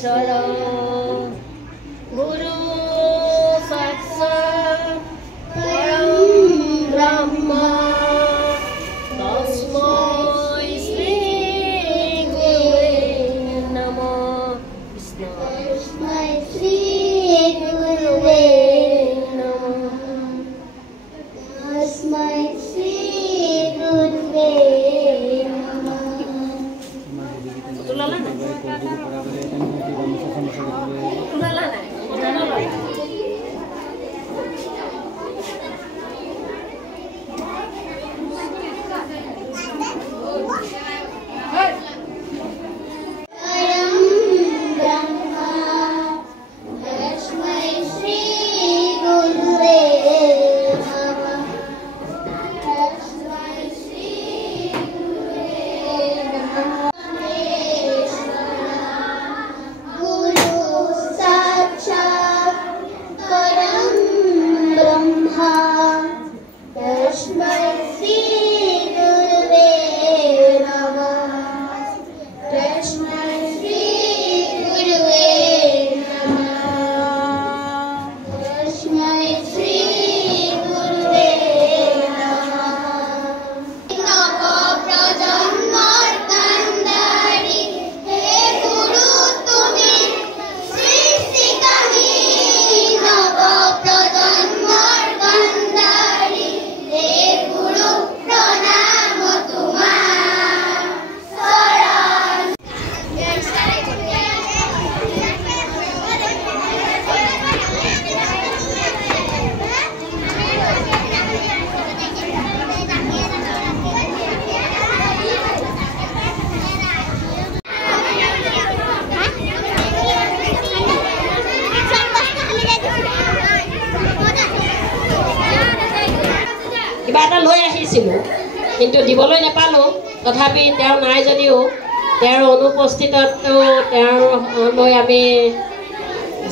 गुरु साक्षात् परं ब्रह्म तस्मै श्री गुरुवे नमः तस्मै श्री गुरुवे नमः तस्मै श्री गुरुवे नमः কিন্তু দিবলৈ নেপালো তথাপি তেওঁ নাই যদিও তেওঁৰ অনুপস্থিততো তেওঁলৈ আমি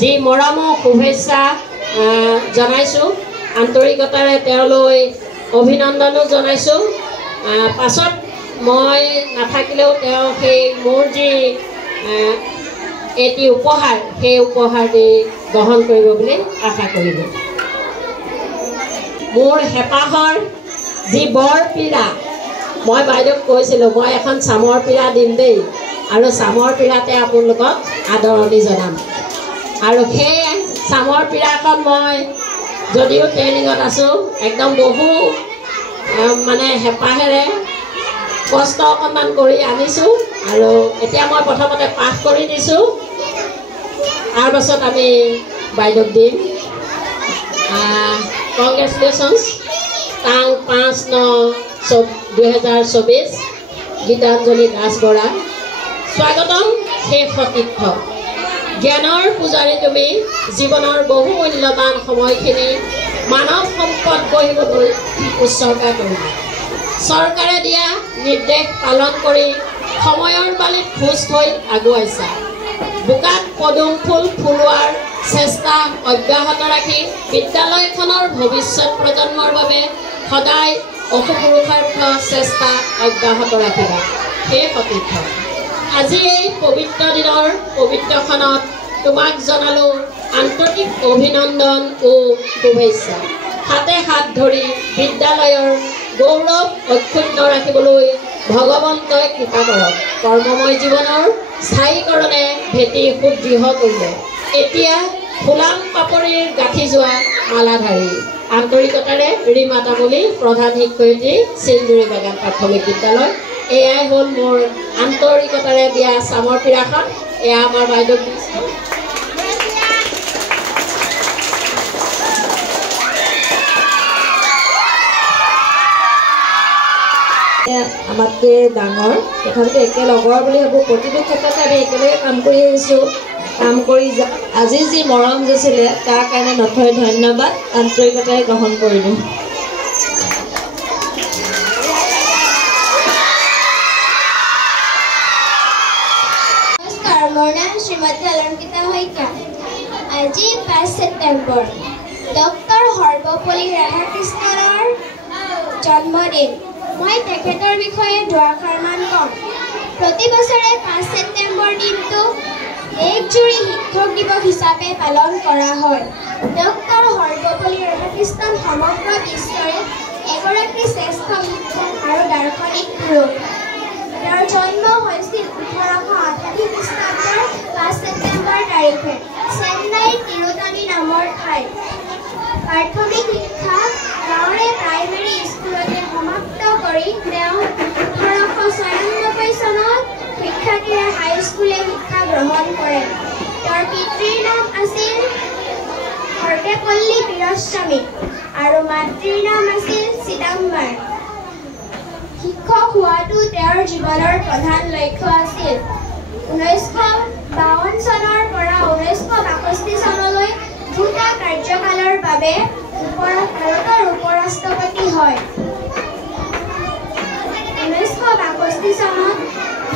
যি মৰম শুভেচ্ছা জনাইছো আন্তৰিকতাৰে তেওঁলৈ অভিনন্দনো জনাইছো পাছত মই নাথাকিলেও তেওঁ সেই মোৰ যি এটি উপহাৰ সেই উপহাৰ দি গ্ৰহণ কৰিব বুলি আশা কৰিলো মোৰ হেপাহৰ যি বৰ পীড়া মই বাইদেউক কৈছিলোঁ মই এখন চামৰ পীড়া দিম দেই আৰু চামৰ পীড়াতে আপোনালোকক আদৰণি জনাম আৰু সেই চামৰ পীড়াখন মই যদিও ট্ৰেইনিঙত আছোঁ একদম বহু মানে হেঁপাহেৰে কষ্ট অকণমান কৰি আনিছোঁ আৰু এতিয়া মই প্ৰথমতে পাঠ কৰি দিছোঁ তাৰ পাছত আমি বাইদেউক দিম কংগ্ৰেচুলেশ্যনছ টাং 5/9/2024 গীতাঞ্জলি দাস বৰা স্বাগতম শেষ সতীৰ্থ জ্ঞানৰ পূজাৰী তুমি জীৱনৰ বহু মূল্যৱান সময়খিনি মানৱ সম্পদ গঢ়িবলৈ উৎসৰ্গা কৰিলা চৰকাৰে দিয়া নিৰ্দেশ পালন কৰি সময়ৰ বালিত খোজ থৈ আগুৱাইছা বোকাত পদুম ফুল ফুলোৱাৰ চেষ্টা অব্যাহত ৰাখি বিদ্যালয়খনৰ ভৱিষ্যত প্ৰজন্মৰ বাবে সদায় অসুপুৰুষাৰ্থ চেষ্টা অব্যাহত ৰাখিবা হে সতীৰ্থ আজি এই পবিত্ৰ দিনৰ পবিত্ৰখনত তোমাক জনালো আন্তৰিক অভিনন্দন ও শুভেচ্ছা হাতে হাত ধৰি বিদ্যালয়ৰ গৌৰৱ অক্ষুণ্ণ ৰাখিবলৈ ভগৱন্তই কৃপা কৰক কৰ্মময় জীৱনৰ স্থায়ীকৰণে ভেটি সুদৃঢ় কৰিলে এতিয়া ফুলাম পাপৰিৰ গাঁঠি যোৱা মালাধাৰী আন্তৰিকতাৰে ৰীমা তামুলী প্ৰধান শিক্ষয়িত্ৰী চিলদুৰী বাগান প্ৰাথমিক বিদ্যালয় এয়াই হ'ল মোৰ আন্তৰিকতাৰে দিয়া চামৰ পীড়াখন এয়া আমাৰ বাইদেউ আমাতকৈ ডাঙৰ তথাপিতো একে লগৰ বুলি ভাবোঁ প্ৰতিটো ক্ষেত্ৰতে আমি একেলগে কাম কৰি আহিছোঁ কাম কৰি আজি যি মৰম দিছিলে তাৰ কাৰণে নথৈ ধন্যবাদ আন্তৰিকতাৰে গ্ৰহণ কৰিলোঁ নমস্কাৰ মোৰ নাম শ্ৰীমতী অলংকিতা শইকীয়া আজি 5 ছেপ্টেম্বৰ ডক্টৰ সৰ্বপল্লী ৰাধাকৃষ্ণনৰ জন্মদিন মই তেখেতৰ বিষয়ে দুআষাৰমান কম প্ৰতি বছৰে 5 ছেপ্টেম্বৰ দিনটো দেশজুৰি শিক্ষক দিৱস হিচাপে পালন কৰা হয়। ডক্টৰ সৰ্বপল্লী ৰাধাকৃষ্ণন সমগ্ৰ বিশ্বৰে এগৰাকী শ্ৰেষ্ঠ শিক্ষক আৰু দাৰ্শনিক পুৰুষ। তেওঁৰ জন্ম হৈছিল 1888 খ্ৰীষ্টাব্দৰ 5 ছেপ্টেম্বৰ তাৰিখে চেন্নাইৰ তিৰুতানি নামৰ ঠাইত। প্ৰাথমিক শিক্ষা গাঁৱৰে প্ৰাইমেৰী স্কুলতে সমাপ্ত কৰি তেওঁ 1896 চনত শিক্ষাৰ্থীৰে হাইস্কুলীয়া শিক্ষা গ্ৰহণ কৰে। তেওঁৰ পিতৃৰ নাম আছিল সৰ্বেপল্লী বীৰাস্বামী আৰু মাতৃৰ নাম আছিল চিদাম্বৰ। শিক্ষক হোৱাটো তেওঁৰ জীৱনৰ প্ৰধান লক্ষ্য আছিল। 1952 চনৰ পৰা 1962 চনলৈ দুটা কাৰ্যকালৰ বাবে ভাৰতৰ উপৰাষ্ট্ৰপতি হয়। 1962 চনত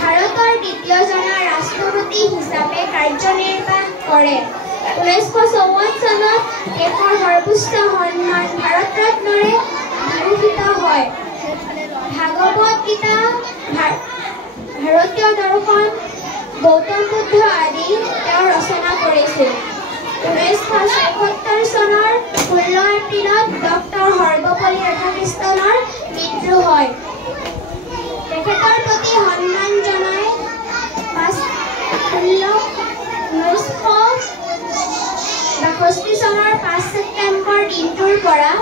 ভাৰতৰ দ্বিতীয়জনা ৰাষ্ট্ৰপতি হিচাপে কাৰ্যনিৰ্বাহ কৰে। 1954 চনত দেশৰ সৰ্বোচ্চ সন্মান ভাৰত ৰত্নৰে বিভূষিত হয়। ভাগৱত গীতা, ভাৰতীয় দৰ্শন, গৌতম বুদ্ধ আদি তেওঁ ৰচনা কৰিছিল। 1976 চনৰ 16 এপ্ৰিলত ডক্টৰ সৰ্বপল্লী ৰাধাকৃষ্ণনৰ মৃত্যু হয়। তেখেতৰ প্ৰতি সন্মান জনাই 1962 চনৰ 5 ছেপ্টেম্বৰ দিনটোৰ পৰা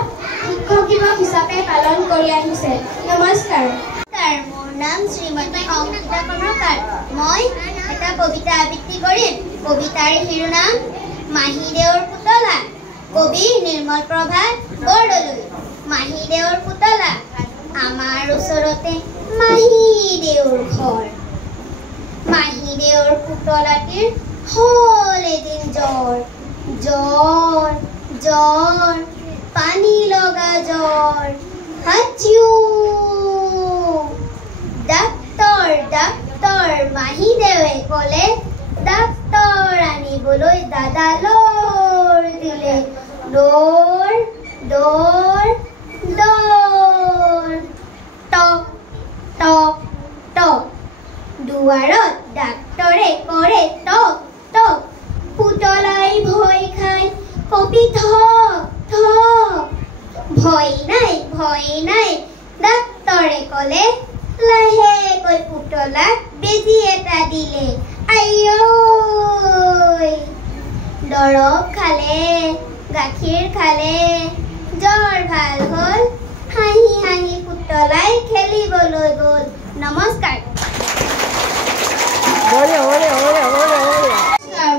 শিক্ষক দিৱস হিচাপে পালন কৰি আহিছে। নমস্কাৰ। মোৰ নাম শ্ৰীমতী অংকিতা কৰ্মকাৰ। মই এটা কবিতা আবৃত্তি কৰিম। কবিতাৰ শিৰোনাম মাহীদেউৰ পুতলা। কবি নিৰ্মল প্ৰভাত বৰদলৈ। মাহীদেউৰ পুতলা। আমাৰ ওচৰতে মাহীদেউৰ ঘৰ। মাহীদেউৰ পুতলাটিৰ হ'ল এদিন জ্বৰ। জ্বৰ জ্বৰ পানী লগা জ্বৰ। হাচিউ ডাক্তৰ ডাক্তৰ মাহীদেৱে ক'লে। ডাক্তৰ আনিবলৈ দাদালৰ দিলে। দৌৰ দৌৰ দৌৰ। টক টক টক দুৱাৰত ডাক্তৰে কৰে টক টক। পুতলাই ভয় খাই কপি থক থক। ভয় নাই ডাক্তৰে ক'লে। লাহেকৈ পুতলাক বেজী এটা দিলে। আইঐ দৰৱ খালে, গাখীৰ খালে, জ্বৰ ভাল হ'ল। হাঁহি হাঁহি পুতলাই খেলিবলৈ গ'ল। নমস্কাৰ।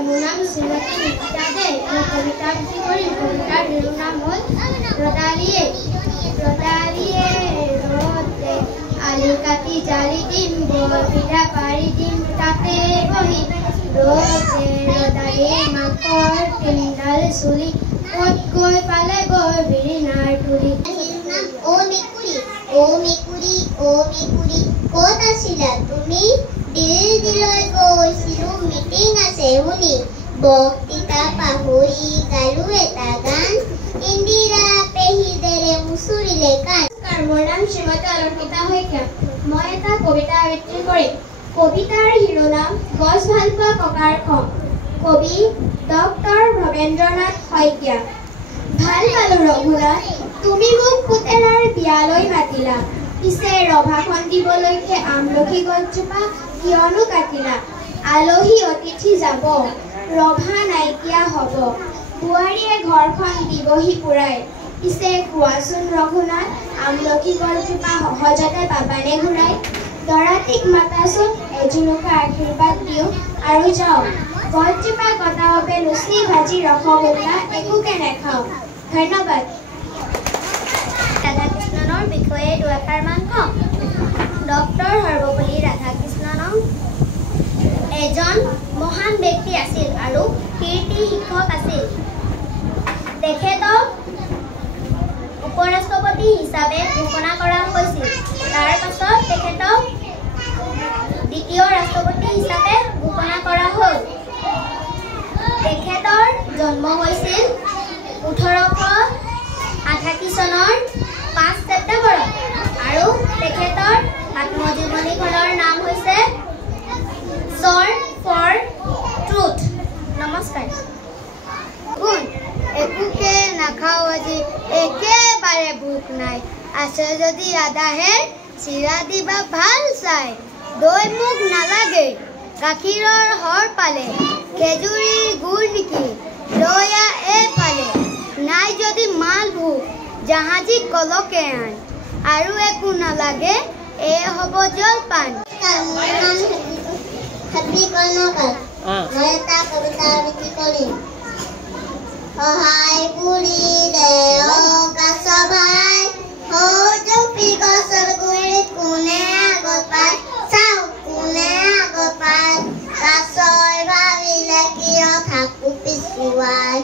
মোৰ নাম শ্ৰীমতী নিকিতা দে। মই কবিতা আবৃত্তি কৰিম। কবিতাৰ শিৰোনাম হ'ল ৰদালিয়ে। ৰদালিয়ে ৰদে আলি কাটি জালি দিম, বৰ পিঠা পাৰি দিম তাতে বহি। ৰদে ৰদালিয়ে মাকৰ তিনিডাল চুলি, ক'ত গৈ পালে বৰ বিৰিণাৰ তুলি। অ মেকুৰী অ মেকুৰী অ মেকুৰী ক'ত আছিলা তুমি? দিল্লীলৈ গৈছিলোঁ মিটিং আছে শুনি। বক্তৃতা পাহৰি গালো এটা গান। ইন্দিৰা পেহীদেৰে মুচুৰিলে কাণ। মোৰ নাম শ্ৰীমতী অলংকিতা শইকীয়া। মই এটা কবিতা আবৃত্তি কৰিম। কবিতাৰ শিৰোনাম গছ ভাল পোৱা ককাৰ খং। কবি ডক্টৰ ভৱেন্দ্ৰনাথ শইকীয়া। ভাল পালো ৰঘুনাথ, তুমি মোক পুতেলাৰ বিয়ালৈ মাতিলা। পিছে ৰভাখন দিবলৈকে আমলখি গছজোপা কিয়নো কাটিলা? আলহী অতিথি যাব, ৰভা নাইকিয়া হ'ব। বোৱাৰীয়ে ঘৰখন দিবহি পুৰাই। পিছে কোৱাচোন ৰঘুনাথ, আমলখি গছজোপা সহজতে পাবানে ঘূৰাই? দৰাটিক মাতাচোন, এজোনোকা আশীৰ্বাদ দিওঁ আৰু যাওঁ। গছজোপা কটা বাবে লুচি ভাজি ৰসগোল্লা একোকে নেখাওঁ। ধন্যবাদ। ৰাধাকৃষ্ণনৰ বিষয়ে দুআষাৰমান কওঁ। ডক্টৰ সৰ্বপল্লী ৰাধাকৃষ্ণন এজন মহান ব্যক্তি আছিল আৰু কীৰ্তি শিক্ষক আছিল। তেখেতক উপৰাষ্ট্ৰপতি হিচাপে ঘোষণা কৰা হৈছিল। তাৰ পাছত তেখেতক দ্বিতীয় ৰাষ্ট্ৰপতি হিচাপে ঘোষণা কৰা হ'ল। তেখেতৰ জন্ম হৈছিল 1888 চনৰ 5 ছেপ্টেম্বৰত আৰু তেখেতৰ আত্মজীৱনীখনৰ নাম হৈছে স্বৰ্ড ফৰ ট্ৰুথ। সুখ নাই আছে যদি আদাহে চিৰা দিবা ভাল চাই দৈ মোক নালাগে গাখীৰৰ হৰ পালে খেজুৰি গুড় নিকি লয়া পালে নাই যদি মালভোগ জাহাজী কলকে আন আৰু একো নালাগে হ'ব জলপান সহায় বুলিলে গাছ ভাই জপি গছৰ গুৰিত কোনে আগত পায় চাওঁ কোনে আগত পায় গাছৰ ভাবিলে কিয় থাকো পিছুৱাই